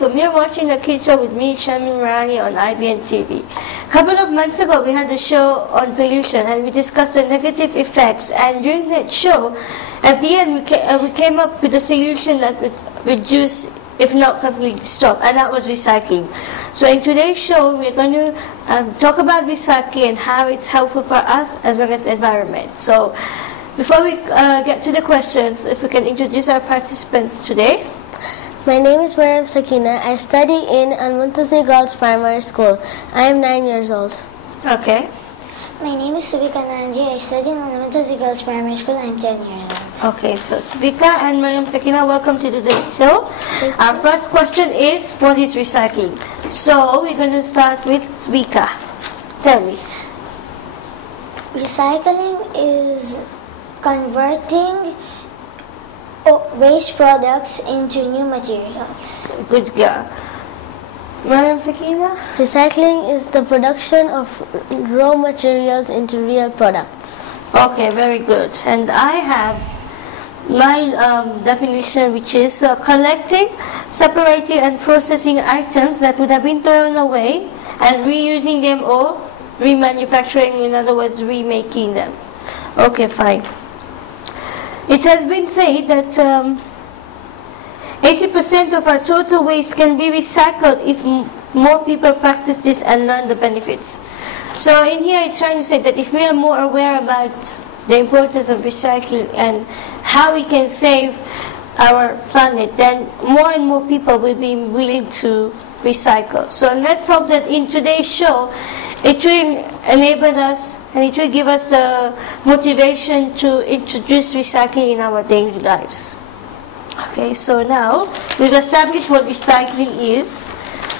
Assalamualaikum. You're watching the Kids Show with me, Sharmeen, Merali on IBN TV. A couple of months ago, we had a show on pollution and we discussed the negative effects. And during that show, at the end, we came up with a solution that would reduce, if not completely stop, and that was recycling. So in today's show, we're going to talk about recycling and how it's helpful for us as well as the environment. So before we get to the questions, if we can introduce our participants today. My name is Mariam Sakina. I study in Al-Muntazir Girls Primary School. I am 9 years old. Okay. My name is Subika Nanji. I study in Al-Muntazir Girls Primary School. I am 10 years old. Okay, so Subika and Mariam Sakina, welcome to today's show. Our first question is, what is recycling? So we're going to start with Subika. Tell me. Recycling is converting waste products into new materials. Good girl. Mariam Sakina? Recycling is the production of raw materials into real products. Okay, very good. And I have my definition, which is collecting, separating and processing items that would have been thrown away and reusing them or remanufacturing, in other words, remaking them. Okay, fine. It has been said that 80% of our total waste can be recycled if more people practice this and learn the benefits. So in here it's trying to say that if we are more aware about the importance of recycling and how we can save our planet, then more and more people will be willing to recycle. So let's hope that in today's show it will enable us and it will give us the motivation to introduce recycling in our daily lives. Okay, so now we've established what recycling is.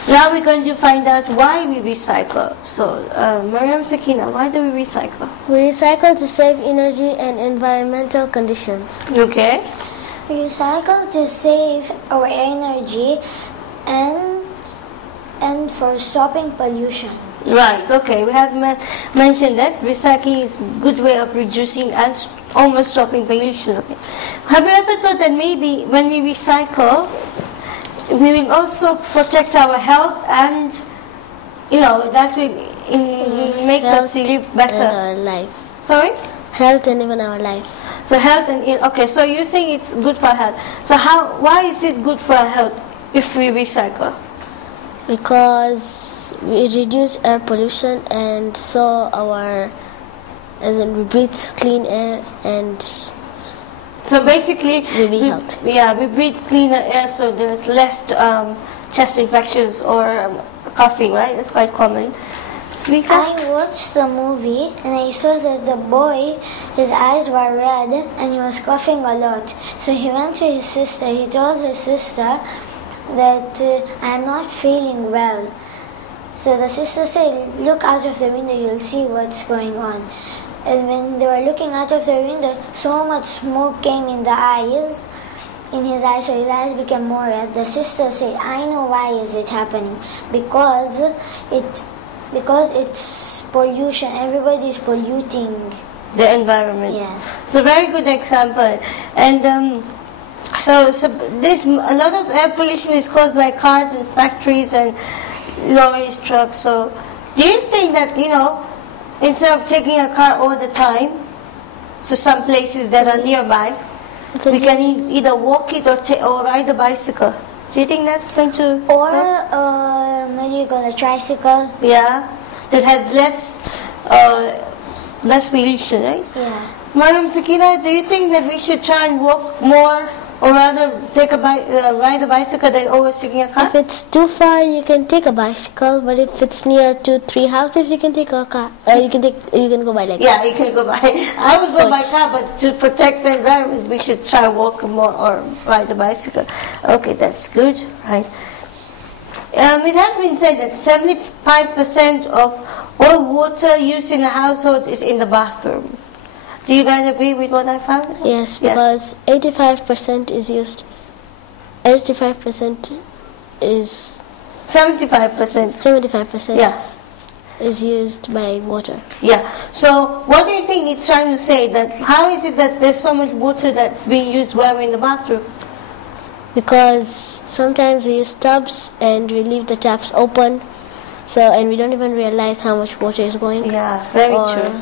Now we're going to find out why we recycle. So, Mariam Sakina, why do we recycle? We recycle to save energy and environmental conditions. Okay. We recycle to save our energy and for stopping pollution. Right, okay. We have mentioned that recycling is a good way of reducing and almost stopping pollution. Okay. Have you ever thought that maybe when we recycle, we will also protect our health and, that will make us live better? And our life. Sorry? Health and even our life. So health and, okay, so you're saying it's good for health. So why is it good for our health if we recycle? Because we reduce air pollution and so we breathe clean air and so basically we breathe cleaner air, so there's less chest infections or coughing, right? That's quite common. Speaker? I watched the movie and I saw that the boy, his eyes were red and he was coughing a lot. So he went to his sister. He told his sister that I am not feeling well. So the sister said, look out of the window, you'll see what's going on. And when they were looking out of the window, so much smoke came in his eyes, so his eyes became more red. The sister said, I know why is it happening. Because it's pollution. Everybody is polluting the environment. Yeah. It's a very good example. And so a lot of air pollution is caused by cars and factories and lorries, trucks. So do you think that, instead of taking a car all the time to some places that are nearby, we can either walk it or ride a bicycle? Do you think that's going to Or what do you call a tricycle? Yeah, that has less pollution, right? Yeah. Mariam Sakina, do you think that we should try and walk more or rather ride a bicycle than always taking a car? If it's too far, you can take a bicycle. But if it's near 2-3 houses, you can take a car. You can go by leg. Yeah, you can go by. I would go by car, but to protect the environment, we should try walk more or ride a bicycle. Okay, that's good, right? It has been said that 75% of all water used in a household is in the bathroom. Do you guys agree with what I found? Yes, because 85% is used. 85% is 75%. 75% is used by water. Yeah. So what do you think it's trying to say? That how is it that there's so much water that's being used while we're in the bathroom? because sometimes we use tubs and we leave the taps open, and we don't even realize how much water is going. Yeah, very or true.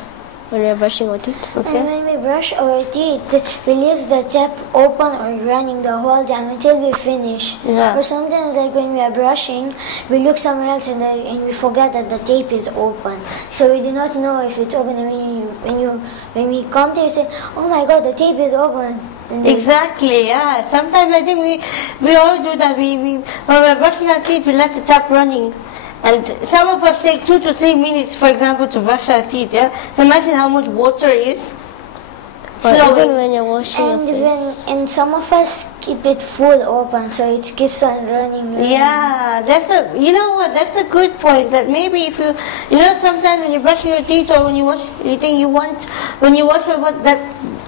When we're brushing our teeth. Okay. And when we brush our teeth, we leave the tap open or running the whole time until we finish. Yeah. Or sometimes, like when we are brushing, we look somewhere else and we forget that the tape is open. So we do not know if it's open. And when we come there, we say, "Oh my God, the tape is open." And Exactly, yeah. Sometimes I think we all do that. When we're brushing our teeth, we let the tap running. And some of us take 2 to 3 minutes, for example, to brush our teeth, yeah? So imagine how much water is Or flowing. even when you're washing your face. and some of us keep it full open, so it keeps on running. Yeah, you know what, that's a good point, that maybe if sometimes when you're brushing your teeth or when you wash, when you wash that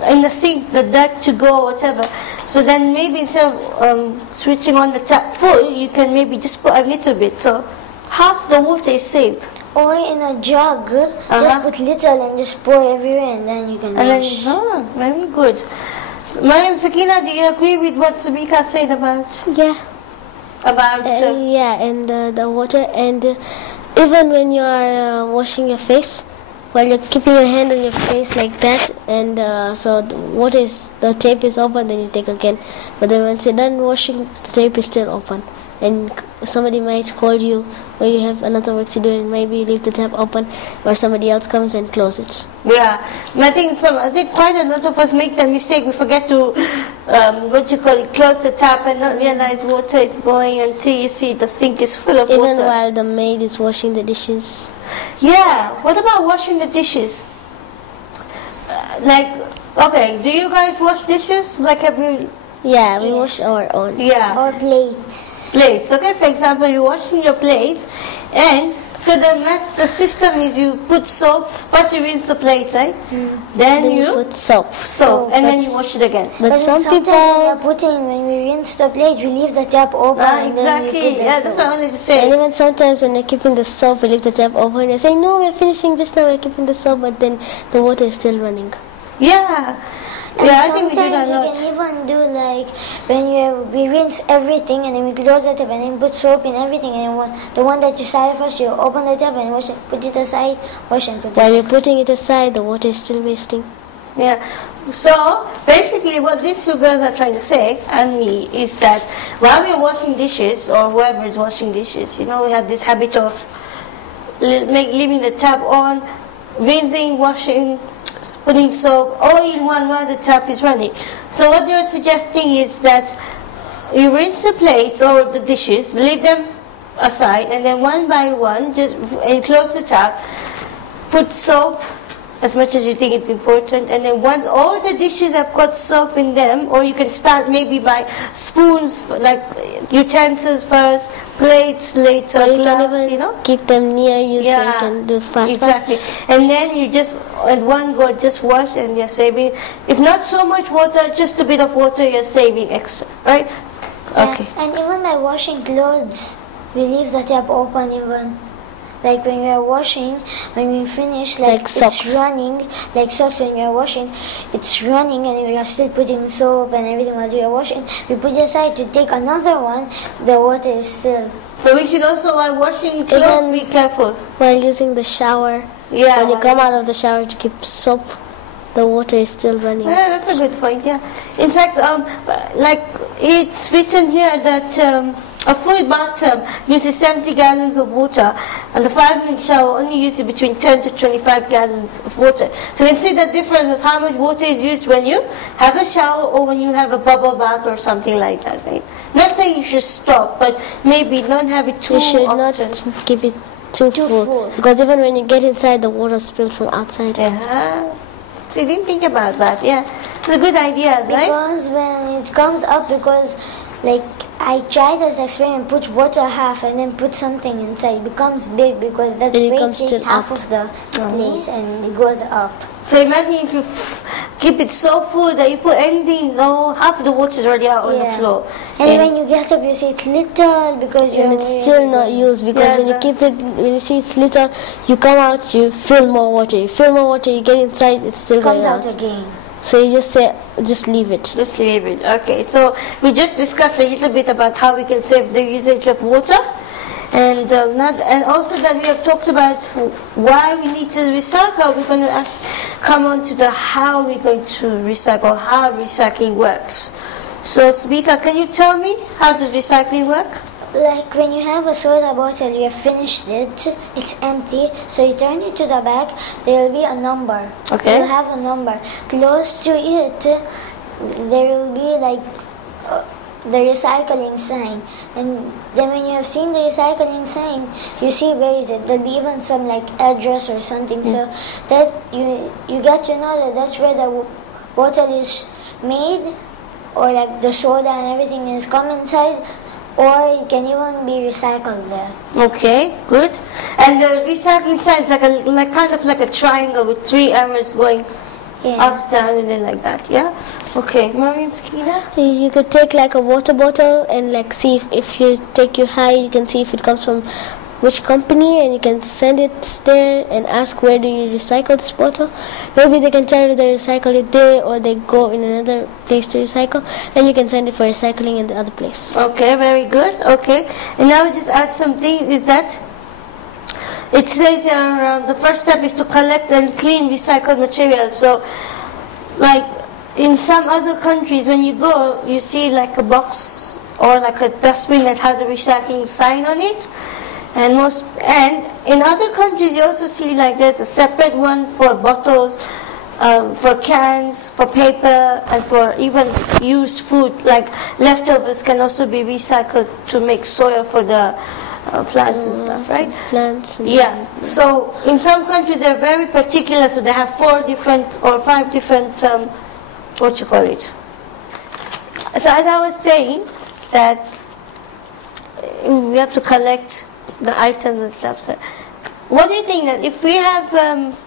in the sink, the dirt to go or whatever. So then maybe instead of switching on the tap full, you can maybe just put a little bit. So half the water is saved. Or in a jug, just put little and just pour everywhere, and then you can wash. Very good. So, Mariam, Sakina, do you agree with what Subika said about? Yeah. About And the water, and even when you are washing your face, while you're keeping your hand on your face like that, and so the tape is open, then you take again. But then once you're done washing, the tape is still open, and somebody might call you, or you have another work to do, and maybe you leave the tap open, or somebody else comes and close it. Yeah, and I think quite a lot of us make that mistake. We forget to close the tap and not realize water is going until you see the sink is full of Even water. while the maid is washing the dishes. Yeah. What about washing the dishes? Do you guys wash dishes? Have you? Yeah, we wash our own. Yeah. Or plates. Plates. Okay. For example, you're washing your plates, and so the system is you put soap. First you rinse the plate, right? Then you put soap. and then you wash it again. But some sometimes people, when we rinse the plate, we leave the tap open. And then we Exactly. put the Yeah, that's soap. what I wanted to say. and even sometimes when you're keeping the soap, we leave the tap open. You're saying, no, we're finishing just now, we're keeping the soap, but then the water is still running. Yeah. And Yeah, I think we do that a sometimes lot. you can even do when we rinse everything and then we close the tap and then put soap in everything, and then the one that you started first, you open the tap and wash it, put it aside, wash and put While it you're putting it aside, the water is still wasting. Yeah. So basically, what these two girls are trying to say, and me, is that while we're washing dishes, or whoever is washing dishes, we have this habit of leaving the tap on, rinsing, washing, putting soap all in one while the tap is running. So what they're suggesting is that you rinse the plates or the dishes, leave them aside, and then one by one, just close the tap, put soap as much as you think it's important, and then once all the dishes have got soap in them, or you can start maybe by spoons, like utensils first, plates later, Or you glass, can even keep them near you so you can do fast. exactly. And then you just at one go just wash, and you're saving, if not so much water, just a bit of water, you're saving extra, right? Yeah, Okay. and even by washing clothes, we leave the tap open even. Like when we are washing, when we finish, Like it's socks. running, like socks when we are washing, it's running and we are still putting soap and everything while we are washing. We put it aside to take another one, the water is still. So we should also, while washing clothes, Even- be careful. While using the shower, Yeah. when you come out of the shower to keep soap, the water is still running. Yeah, that's a good point. Yeah, in fact, it's written here that a full bathtub uses 70 gallons of water, and the 5-minute shower only uses between 10 to 25 gallons of water. So you can see the difference of how much water is used when you have a shower or when you have a bubble bath or something like that, right? Not saying you should stop, but maybe not have it too You should often. not keep it too full, because even when you get inside, the water spills from outside. Yeah. So you didn't think about that. Yeah, it's a good idea, right? Because when it comes up, because like I tried this experiment, put water half and then put something inside. It becomes big because that And it weight comes takes still half up. of the place and it goes up. So imagine if you keep it so full that you put anything, half the water is already out on the floor. And when you get up, you see it's little because you're And it's still not used, because when you keep it, when you see it's little, you come out, you fill more water. You fill more water, you get inside, it's still it comes going out again. So you just say, just leave it. Just leave it. Okay, so we just discussed a little bit about how we can save the usage of water, and also that we have talked about why we need to recycle. We're going to come on to the how we're going to recycle, how recycling works. So, Speaker, can you tell me how does recycling work? Like when you have a soda bottle, you have finished it, it's empty, so you turn it to the back, there will be a number. Okay. You'll have a number. Close to it, there will be like the recycling sign. And then when you have seen the recycling sign, you see where is it. There'll be even some like address or something, so that you get to know that that's where the bottle is made, or like the soda and everything is come inside, or it can even be recycled there. Okay, good. And the recycling sign is like kind of like a triangle with 3 arrows going up, down, and then like that. Yeah. Okay, Mariam, Sakina. You could take like a water bottle and like see if you take your high, you can see if it comes from which company, and you can send it there and ask where do you recycle this bottle. Maybe they can tell you they recycle it there, or they go in another place to recycle, and you can send it for recycling in the other place. Okay, very good. Okay, and now we just add something, is that it says the first step is to collect and clean recycled materials. So like in some other countries, when you go, you see like a box or like a dustbin that has a recycling sign on it. And in other countries you also see like there's a separate one for bottles, for cans, for paper, and for even used food, like leftovers can also be recycled to make soil for the plants and stuff, right? Plants. Yeah. So in some countries they're very particular, so they have 4 different or 5 different, what you call it. So as I was saying, that we have to collect the items and stuff. So what do you think that if we have,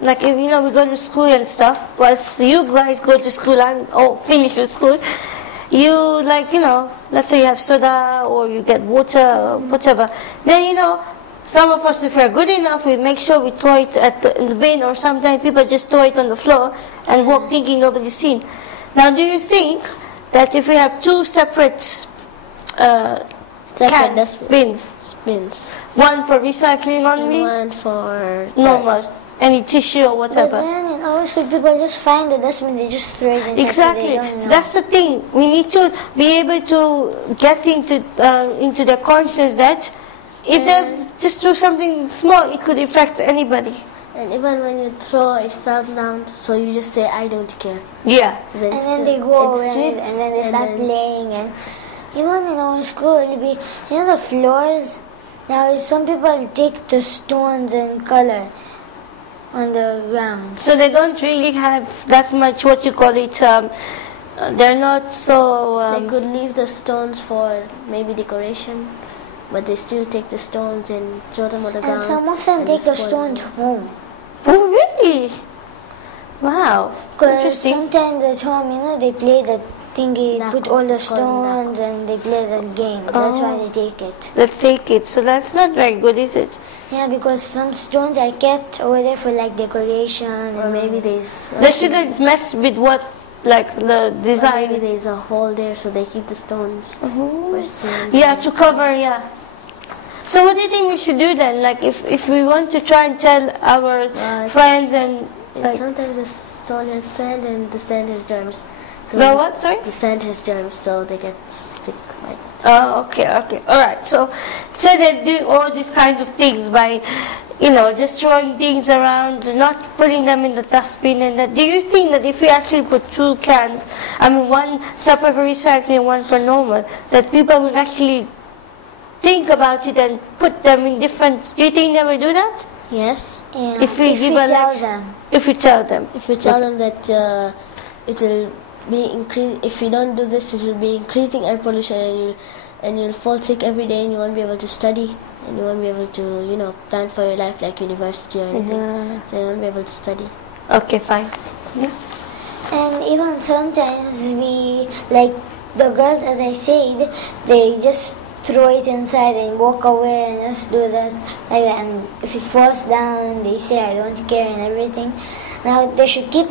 like if we go to school and stuff, once you guys go to school and finish with school, you let's say you have soda or you get water or whatever, then some of us, if we're good enough, we make sure we throw it in the bin, or sometimes people just throw it on the floor and walk thinking nobody's seen. Now, do you think that if we have 2 separate cans, bins, one for recycling only, and one for normal, any tissue or whatever? But then in our school, people just find the dustbin, they just throw it inside. Exactly. So that's the thing. We need to be able to get into their conscience that if they just do something small, it could affect anybody. And even when you throw, it falls down, so you just say, I don't care. Yeah. And then they go away, and then they start playing. And even in our school, it'll be, the floors. Now, some people take the stones and color on the ground. So they don't really have that much, what you call it, they're not so... they could leave the stones for maybe decoration, but they still take the stones and throw them on the ground. And some of them take the stones home. Oh, really? Wow. Because sometimes at home, they play the thingy, put all the stones and they play the game. That's why they take it. They take it. So that's not very good, is it? Yeah, because some stones are kept over there for like decoration. Or maybe they shouldn't mess with the design. Or maybe there's a hole there, so they keep the stones. Yeah, to cover, yeah. So what do you think we should do then? Like if we want to try and tell our friends and... sometimes the stone has sand and the sand has germs. So the what, sorry? The sand has germs, so they get sick by it. Oh, okay. Alright, so they're doing all these kind of things by, just throwing things around, not putting them in the dustbin and that. Do you think that if we actually put 2 cans, one separate for recycling and one for normal, that people will actually think about it and put them in different... Do you think they will do that? Yes. Yeah. If we tell them. If we tell them. If we tell them that it will be increasing, if we don't do this, it will be increasing air pollution, and you'll fall sick every day, and you won't be able to study, and you won't be able to, plan for your life like university or anything. Yeah. So you won't be able to study. Okay, fine. Yeah. And even sometimes the girls, as I said, they just throw it inside and walk away and just do that like that. And if it falls down, they say I don't care and everything. Now they should keep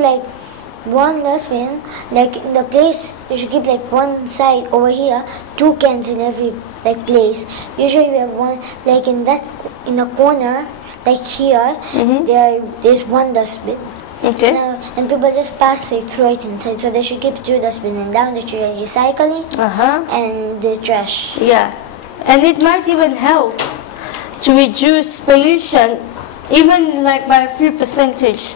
one dustbin, like in the place, you should keep like one side over here, 2 cans in every like place. Usually we have one like in the corner, like here, there's one dustbin. Okay. And people just pass, they throw it inside. So they should keep 2 dustbins, and down they should recycling and the trash. Yeah, and it might even help to reduce pollution, even like by a few percentage.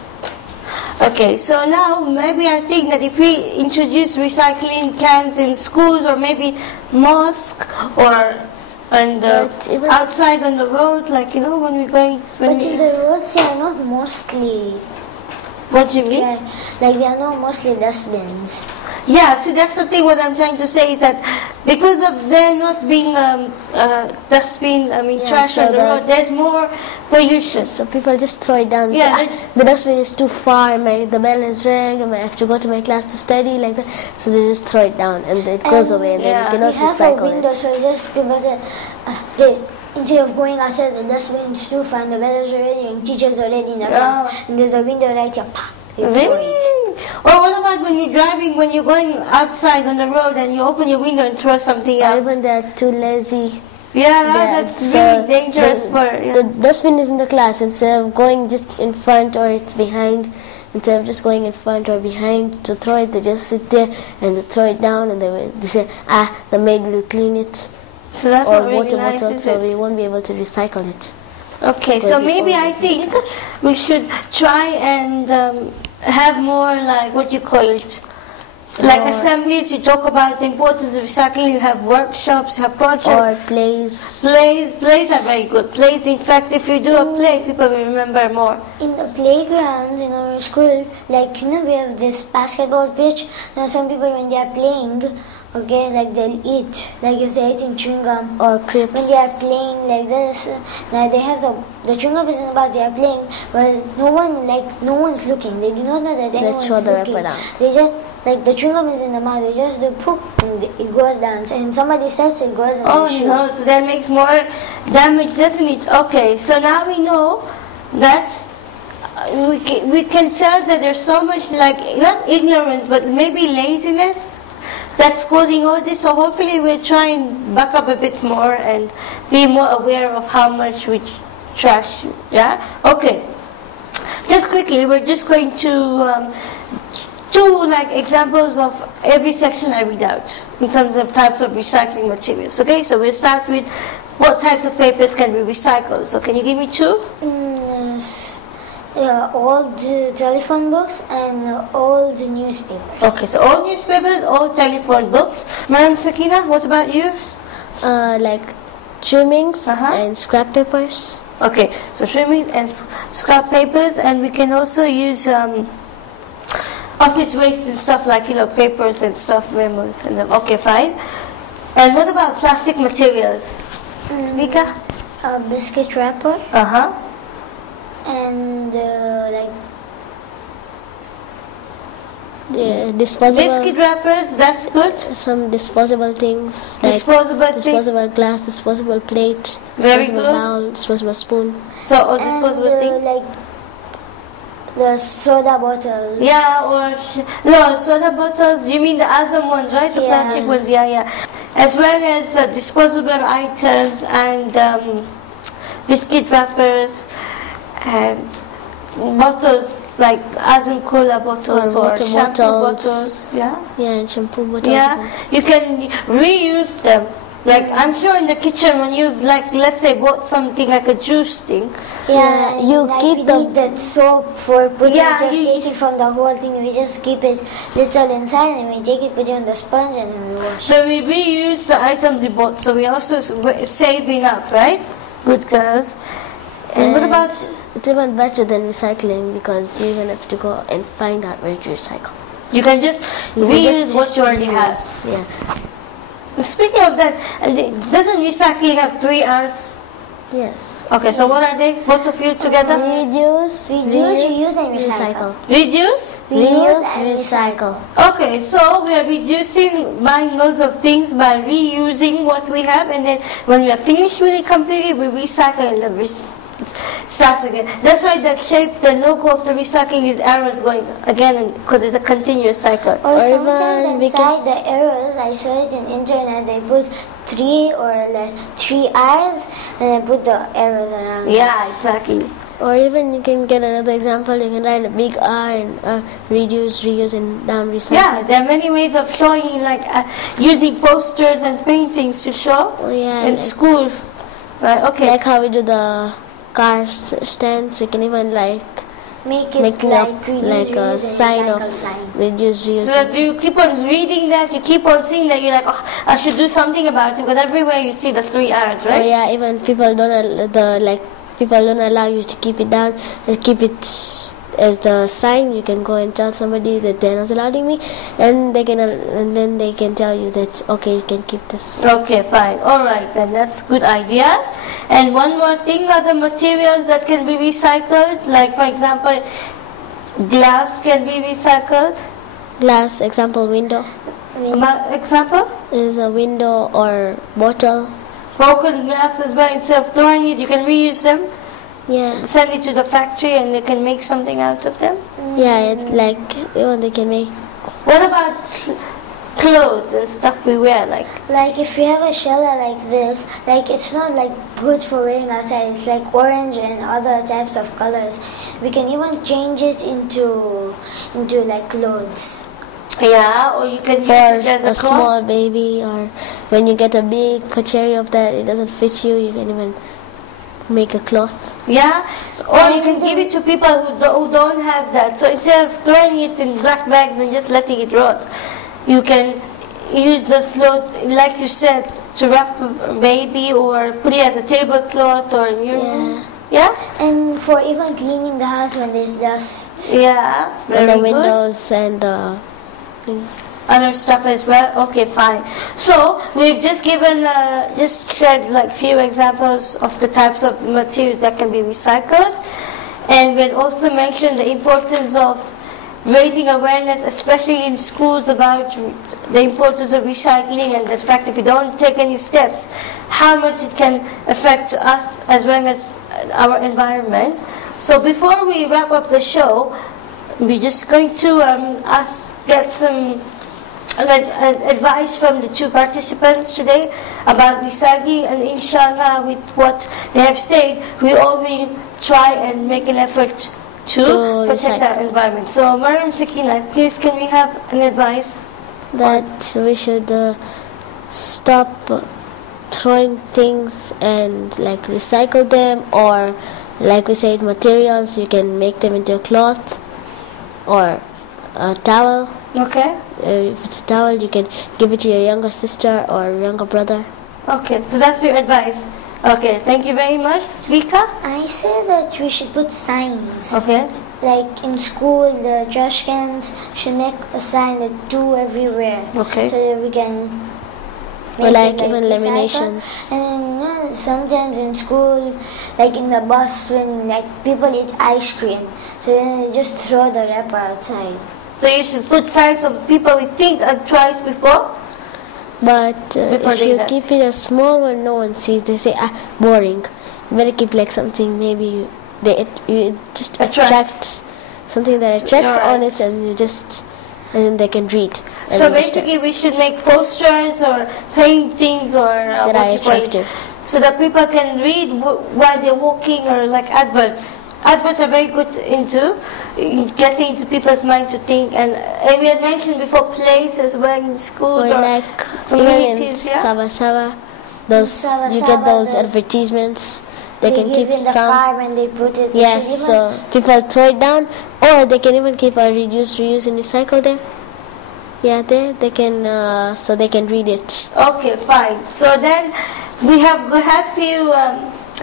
Okay, so now maybe I think that if we introduce recycling cans in schools or maybe mosque or outside on the road, like when we're going. But in the roads, they are not mostly. What do you mean? Like there are no mostly dustbins. Yeah, see that's the thing. What I'm trying to say is that because of there not being dustbin, trash so on the road, there's more pollution. So people just throw it down. Yeah, the dustbin is too far. The bell is rang. I have to go to my class to study like that. So they just throw it down, and it goes away, and then you cannot recycle a window, it. So just people say, instead of going outside, the dustbin is too far, and the bell is already, and teachers already in the class, and there's a window right here. Really? Or what about when you're driving, when you're going outside on the road and you open your window and throw something out? Even they're too lazy. Yeah, that's really dangerous. The dustbin is in the class. Instead of going just in front or it's behind, instead of just going in front or behind to throw it, they just sit there and they throw it down, and they say, the maid will clean it. So that's or not really water nice, bottle, so we won't be able to recycle it. Okay, so maybe I think we should try and have more like what you call it, like assemblies. You talk about the importance of recycling. You have workshops, you have projects. Or plays. Plays are very good. Plays, in fact, if you do a play, people will remember more. In the playground in our school, like we have this basketball pitch. Some people when they are playing, okay, like they'll eat, like if they're eating chewing gum or crisps. When they are playing like this, now they have the chewing gum isn't about they are playing, but no one's looking. They do not know that anyone's looking. They just like the chewing gum is in the mouth. They just do poop and it goes down. And somebody steps, it goes down. Oh no, so that makes more damage, definitely. Okay, so now we know that we can tell that there's so much like not ignorance, but maybe laziness that's causing all this. So hopefully we'll try and back up a bit more and be more aware of how much we trash. Yeah? Okay. Just quickly, we're just going to two like examples of every section I read out in terms of types of recycling materials. Okay, so we'll start with what types of papers can be recycled. So can you give me 2? Old telephone books and old newspapers. Okay, so old newspapers, old telephone books. Madam Sakina, what about you? Like trimmings and scrap papers. Okay, so trimming and scrap papers, and we can also use office waste and stuff like papers and stuff, memos and them. Okay, fine. And what about plastic materials? Speaker? Biscuit wrapper. And disposable biscuit wrappers, that's good. Some disposable things, like disposable glass, disposable plate, very disposable good. bowl, disposable spoon. So disposable things like the soda bottles. Yeah, or no soda bottles. You mean the Azam ones, right? The plastic ones. Yeah. As well as disposable items and biscuit wrappers. And bottles like Azam Cola bottles or shampoo bottles. Yeah, and shampoo bottles. Yeah, you can reuse them. Like I'm sure in the kitchen when you've let's say bought something like a juice thing. Yeah, you keep that soap for putting take it from the whole thing. We just keep it little inside and we take it, put it on the sponge and then we wash. So we reuse the items we bought. So we also saving up, right? Good girls. And what about? It's even better than recycling because you even have to go and find out where to recycle. You can just reuse what you already have. Yeah. Speaking of that, doesn't recycling have 3 R's? Yes. Okay, so what are they? Both of you together? Reduce, reuse and recycle. Reduce? Reuse and recycle. Okay, so we are reducing buying loads of things by reusing what we have, and then when we are finished with it completely, we recycle and it starts again. That's why the shape, the logo of the recycling is arrows going again, because it's a continuous cycle. Or Or sometimes even we inside the arrows, I saw it in internet, they put 3 or like 3 R's and they put the arrows around Yeah, it. exactly. Or even you can get another example. You can write a big R and reduce, reuse, and down recycle. Yeah, there are many ways of showing, like using posters and paintings to show Oh yeah. in school. Right, okay. Like how we do the car stands, we can even like Make it make like reduce, like a reuse, sign and of recycle sign. reduce, reuse. So that you keep on reading that, you keep on seeing that, you're like, oh, I should do something about it, because everywhere you see the 3 R's, Or right? yeah, even people don't allow you to keep it down and keep it as the sign. You can go and tell somebody that they're not allowing me, and then they can tell you that okay, you can keep this. Okay, fine. All right, then that's good ideas. And one more thing, other materials that can be recycled, like for example, glass can be recycled. Glass, example, window Example? is a window or bottle. Broken glass as well, instead of throwing it, you can reuse them, Yeah, send it to the factory and they can make something out of them. yeah, it's like even they can make. What about clothes and stuff we wear, like? Like if you have a shelter like this, like it's not like good for wearing outside. It's like orange and other types of colors. We can even change it into like clothes. Yeah, or you can use For it as a a cloth. small baby, or when you get a big pacheri of that, it doesn't fit you, you can even make a cloth. Yeah, so, or you can give it to people who don't have that. So instead of throwing it in black bags and just letting it rot, you can use those clothes, like you said, to wrap a baby or put it as a tablecloth or in your room. Yeah? And for even cleaning the house when there's dust. Yeah, very And the good. windows and the things. Other stuff as well. Okay, fine. So we've just given, just shared like few examples of the types of materials that can be recycled, and we had also mentioned the importance of raising awareness, especially in schools, about the importance of recycling and the fact if we don't take any steps, how much it can affect us as well as our environment. So before we wrap up the show, we're just going to get some advice from the 2 participants today about recycling, and inshallah with what they have said, we all will try and make an effort to protect our environment. So Mariam Sakina, please can we have an advice? That we should stop throwing things and like recycle them, or like we said, materials, you can make them into a cloth or a towel. Okay. If it's a towel, you can give it to your younger sister or younger brother. Okay, so that's your advice. Okay, thank you very much. Vika? I say that we should put signs. Okay. Like in school, the trash cans should make a sign that do everywhere. Okay. So that we can Or like it, even recycle. laminations. And sometimes in school, like in the bus, when like people eat ice cream, so then they just throw the wrapper outside. So you should put signs so people will think twice before. But Before if doing you that. keep it a small one, no one sees. They say, boring. You better keep like something. Maybe it just attracts something that attracts Alright. on it, and you just, and then they can read. and So understand. basically, we should make posters or paintings or that what are you call it, attractive. so that people can read while they're walking, or like adverts. Adverts are very good in getting into people's mind to think, and we had mentioned before plays as well in schools Or or like even in communities. Yeah. Sava, those Sava you Sava, get those the- advertisements. They can give keep in the some. farm and they put it. They Yes, should even- so people throw it down, or they can even keep a reduce, reuse, and recycle there. Yeah, there they can, so they can read it. Okay, fine. So then we have had few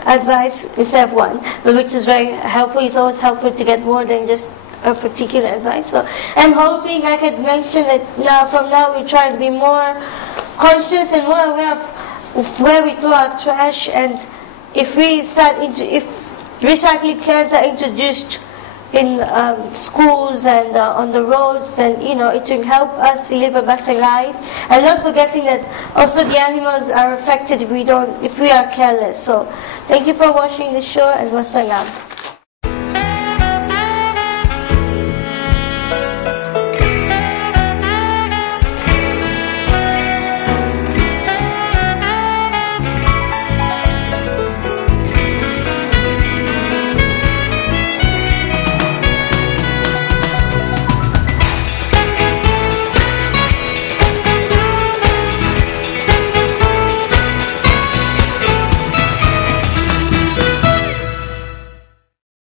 advice instead of one, which is very helpful. It's always helpful to get more than just a particular advice. So I'm hoping I could mention that from now we try to be more conscious and more aware of where we throw our trash, and if we if recycling cans are introduced in schools and on the roads, then it will help us to live a better life, and not forgetting that also the animals are affected if we are careless. So thank you for watching the show, and wassalam.